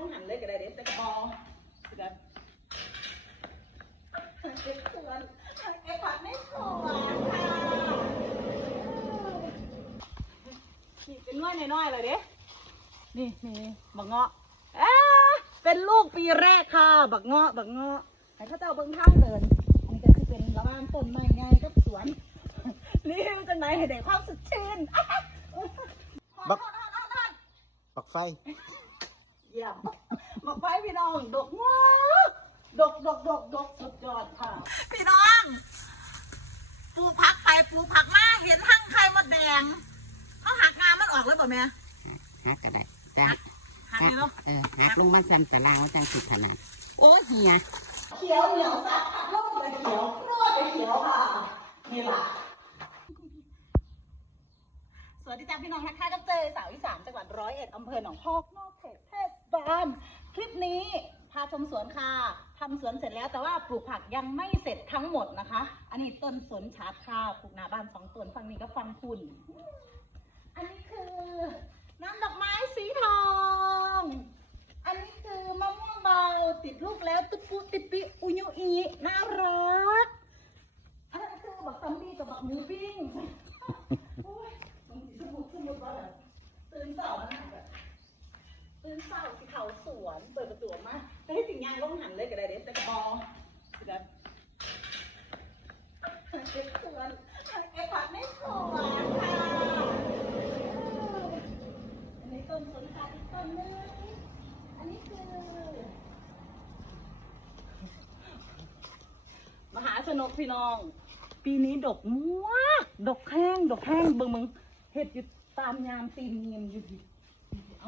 งหันเลยก็ได้เด็ดแต่กระบอสิแบบเด็ดสวนไอ้ผัดไม่สวนค่ะนี่เป็นน้อยน้อยๆเลยเด้นี่นี่บักเงาะเอ๊ะเป็นลูกปีแรกค่ะ บักเงาะบักเงาะให้เขาเจ้าเบิ้งทางเดินอันนี้ก็คือเป็นระหว่างต้นไม้ไงกับสวน นี่มันจะไหนให้ได้ความสดชื่นบักฮอนฮอนฮอนฮอนปักไฟ เยี่ยมมาไฟพี่น้องดกมากดกดกดกดกสุดยอดค่ะ พี่น้องปลูกผักไปปลูกผักมาเห็นหั่งไข่มดแดงเขาหักงามันออกเลยบ่แม่หักก็ได้แต่หักนี่เนาะเออหักลงมาสั่นแต่ลาวจังสิขนาดโอ้ยเฮียเขียวเหนียวซัดผักลูกเลยเขียวครัวเลยเขียวค่ะนี่ล่ะสวัสดีจ้าพี่น้องทักทายกับเจอสาวอีสานจังหวัดร้อยเอ็ดอำเภอหนองพอกนอกเขตเทศ บาลคลิปนี้พาชมสวนค่ะทำสวนเสร็จแล้วแต่ว่าปลูกผักยังไม่เสร็จทั้งหมดนะคะ อันนี้ต้นสนชาร์ค่ะปลูกหน้าบ้านสองต้นฝั่งนี้ก็ฟังคุณ อันนี้คือน้ำดอกไม้สีทอง อันนี้คือมะม่วงเบาติดลูกแล้วตุ๊ปุติปิอุยุอีน่ารักอันนั้คือบักซัมบี้กับบักหมูปิ้งโอ้ยบางทีสมุดสมุดว่าแบบตื่นเสาร์นะตื่นเสาร์ที่เขา สวนเปิดประตูออกมาแต่ให้ถึงยางลงหันเลยก็ได้เด็ดแต่กระบอสิแบบเด็ดสวนไอ้ผัดไม่สวนค่ะอันนี้ต้นสนค่ะอีกต้นนึงอันนี้คือ มหาชนกพี่น้อง ปีนี้ดกมากดกแห้งดกแห้งเบิ่งมึงเห็ดอยู่ตามยามตีนเงียมอยู่ดิ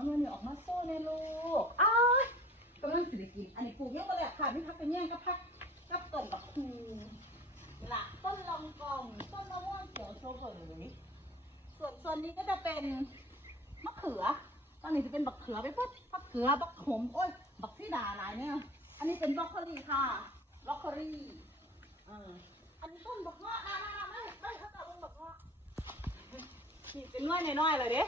เอาเงินเนี่ยออกมาโซ่ในลูกอ้ายกำลังสิได้กิน อันนี้ปลูกเยอะก็เลยค่ะนี่พักเป็นแย่งก็พักกับต้นบักคูละต้นลองกองต้นมะม่วงเขียวโชว์เผยส่วนส่วนนี้ก็จะเป็นมะเขือตอนนี้จะเป็นบักเขือไปปุ๊บบักเขือบักขมโอ้ยบักที่ดาหลายเนี่ยอันนี้เป็นบรอกโคลีค่ะบรอกโคลีเอออันนี้ต้นบักเงาะนะนะไม่ไม่เขาจะลงบักเงาะนี่เป็นน้อยน้อยๆเลยเด้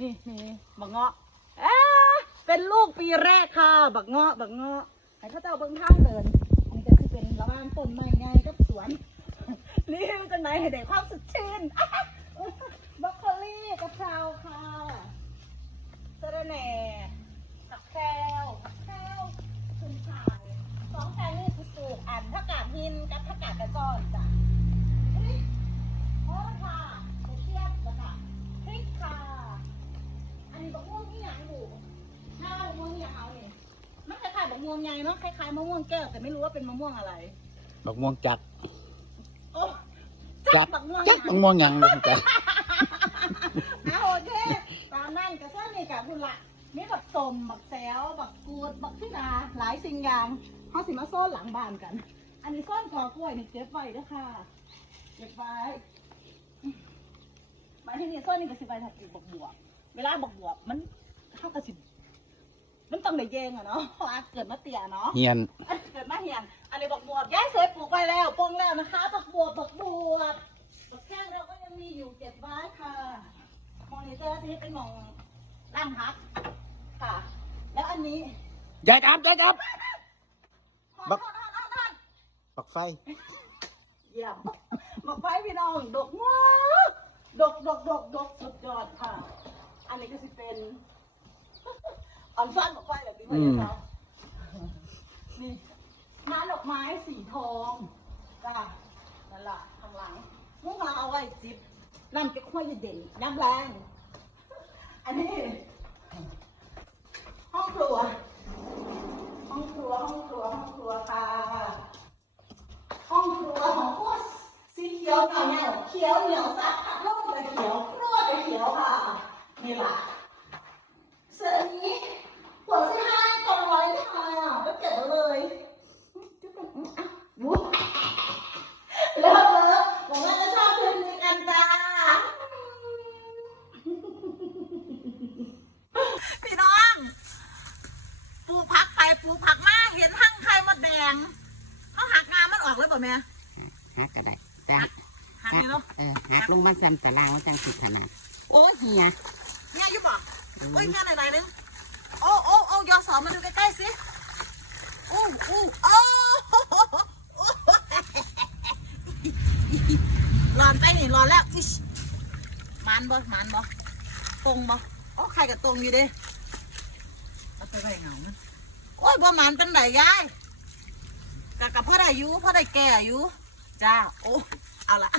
นี่นี่บักเงาะเอ๊ะเป็นลูกปีแรกค่ะ บักเงาะบักเงาะให้เขาเจ้าเบิ้งทางเดินอันนี้ก็คือเป็นระหว่างต้นไม้ไงกับสวนนี่มันจะไหนให้ได้ความสดชื่นบรอกโคลีกะเพราค่ะสะระแหน่ผักแคลผักแคลคุณชายสองแปลงนี่คือปลูกอันผักกาดหินกับผักกาดกระจอนจ้ะพริกโอ้ค่ะกระเทียมนะคะพริกค่ะ อันนี้บักม่วงที่ยังอยู่หน้าบักม่วงที่ยังเอาเนี่ย มันคล้ายๆบักม่วงใหญ่เนาะคล้ายๆมะม่วงแก้วแต่ไม่รู้ว่าเป็นมะม่วงอะไรบักม่วงจัดโอ้จัดบักม่วงจัดบักม่วงหยังบ่จัดเอาโอเคตามนั่นกับเส้นนี่กับคุณละมีบักสมบักแซวบักกูดบักที่ดาหลายสิ่งอย่างเขาสิมาซ่อนหลังบ้านกัน อันนี้ซ่อนกอกล้วยนี่เก็บไว้เด้วยค่ะเก็บไว้หมายถึงนี่ซ่อนนี่ก็สิไว้ถ้าปลูกบักบวบเวลาบักบวบมันเข้ากับสิ มันต้องได้แยงอะเนาะเพราะว่าเกิดมาเตี่ยเนาะเฮียนอันเกิดมาเหียนอันนี้บักบวบย้ายเคยปลูกไปแล้วปลงแล้วนะคะบักบวบบักบวบบักแข้งเราก็ยังมีอยู่เก็บไว้ค่ะมอนิเตอร์ที่เป็นหมองร่างพักค่ะ แล้วอันนี้อย่าจับอย่าจับบับักกปักไฟเยี่ยมบักไฟพี่น้องดกมากดกดกดกดกสุดยอดค่ะ อันนี้ก็จะเป็น อันสั้นบักไฟแบบนี้เลยเขานี่น้าดอกไม้สีทองจ้านั่นแหละข้างหลังมุ้งมาเอาไว้จิบน้ำจะค่อยจะเด่นน้ำแรง อันนี้ ห้องครัว ห้องครัว ห้องครัว ห้องครัวค่ะ ห้องครัวของพวกสีเขียวเหนียวเหนียวเขียวเหนียวซัดผักลูก ออกเลยป่ะแม่หักก็ได้แต่หักนี่เนาะเออหักลงมาสั่นแต่ลาวจังสิขนาด โอ้ยเฮียเนี่ยอยุบบอกโอ้ยแค่ไหนไหนนึงโอ้โอ้โอ้อ้ยอสอมาดูใกล้ๆสิอู้อู้โอ้ร้อนไปนี่ร้อนแล้วอิชมันบ่มันบ่ตรงบ่โอ้ใครกับตรงอยู่เด้เอาไปไว้เหงามันโอ้ยบ่มันเป็นไรยาย กะกะพ่อได้อยู่พ่อได้แก่อยู่จ้าโอ้เอาละ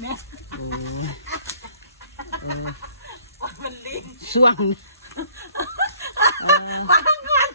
เนี่ยมันลิง ช่วง วางก่อน